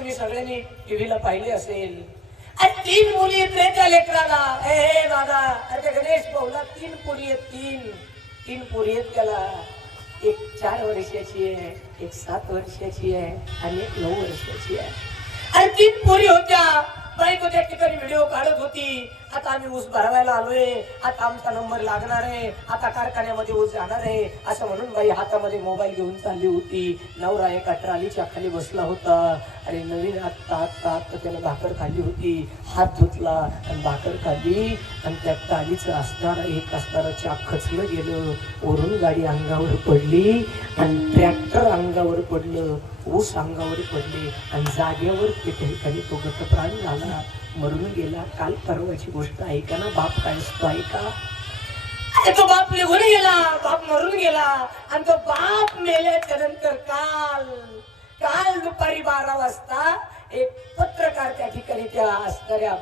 तुम्ही सगळ्यांनी टीव्हीला पाहिले असेल. आणि 3 मुली आहेत रे त्या लेकराला. ए दादा, अरे गणेश भाऊला 3 पोरी आहेत. 3 पोरी आहेत त्याला. एक 4 वर्षाची आहे, एक 7 वर्षाची आहे आणि एक 9 वर्षाची आहे. अरे 3 पोरी होत्या. बायको त्या ठिकाणी व्हिडिओ काढत होती. आता आम्ही ऊस भरवायला आलोय, आता आमचा नंबर लागणार आहे, आता कारखान्यामध्ये ऊस जाणार आहे असं म्हणून बाई हातामध्ये मोबाईल घेऊन चालली होती. नवरा एका ट्रॉलीच्या खाली बसला होता. आणि नवीन आत्ता त्यानं भाकर खाल्ली होती. हात धुतला आणि भाकर खाल्ली आणि त्या ट्रॉलीचं असणारं चाक खचलं गेलं. वरून गाडी अंगावर पडली आणि ट्रॅक्टर अंगावर पडलं, ऊस अंगावर पडले आणि जागेवर ते ठिकाणी तो गतप्राण झाला, मरून गेला. काल परवाची गोष्ट ऐका ना. बाप काय असतो ऐका. तो बाप निघून गेला, बाप मरून गेला. आणि तो बाप मेल्याच्या नंतर काल दुपारी 12 वाजता एक पत्रकार त्या ठिकाणी त्या असणाऱ्या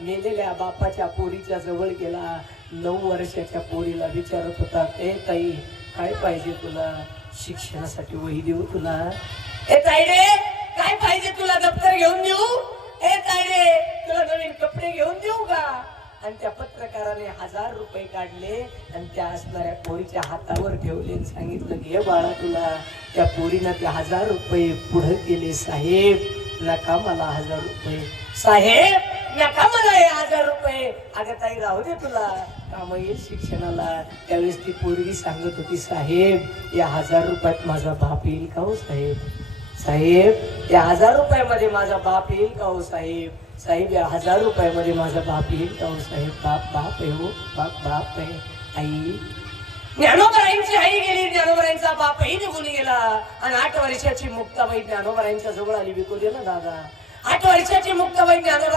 मेलेल्या बापाच्या पोरीच्या जवळ गेला. 9 वर्षाच्या पोरीला विचारत होता, ए ताई काय पाहिजे तुला? शिक्षणासाठी वही देऊ तुला? ए ताई रे काय पाहिजे तुला? दप्तर घेऊन देऊ? ए ताई रे तुला नवीन कपडे घेऊन देऊ का? आणि त्या पत्रकाराने 1000 रुपये काढले आणि त्या असणाऱ्या पोरीच्या हातावर ठेवले आणि सांगितलं, घे बाळा तुला. त्या पोरीनं ते 1000 रुपये पुढे केले. साहेब नका मला 1000 रुपये. साहेब नका मला हे 1000 रुपये. अगं ताई राहू दे तुला, काम येईल शिक्षणाला. त्यावेळेस ती पोरगी सांगत होती, साहेब या 1000 रुपयात माझा बाप येईल का हो साहेब? साहेब या 1000 रुपयामध्ये माझा बाप येईल का हो साहेब? साहेब या 1000 रुपयामध्ये माझा बाप येईल का हो साहेब? बाप आहे हो, बाप आहे. आई ज्ञानोबरायांची आई गेली, ज्ञानोबरायांचा बापही निघून गेला. आणि 8 वर्षाची मुक्ताबाई ज्ञानोबरायांच्या जवळ आली. विकू दे ना दादा. 8 वर्षाची मुक्ताबाई ज्ञानोबा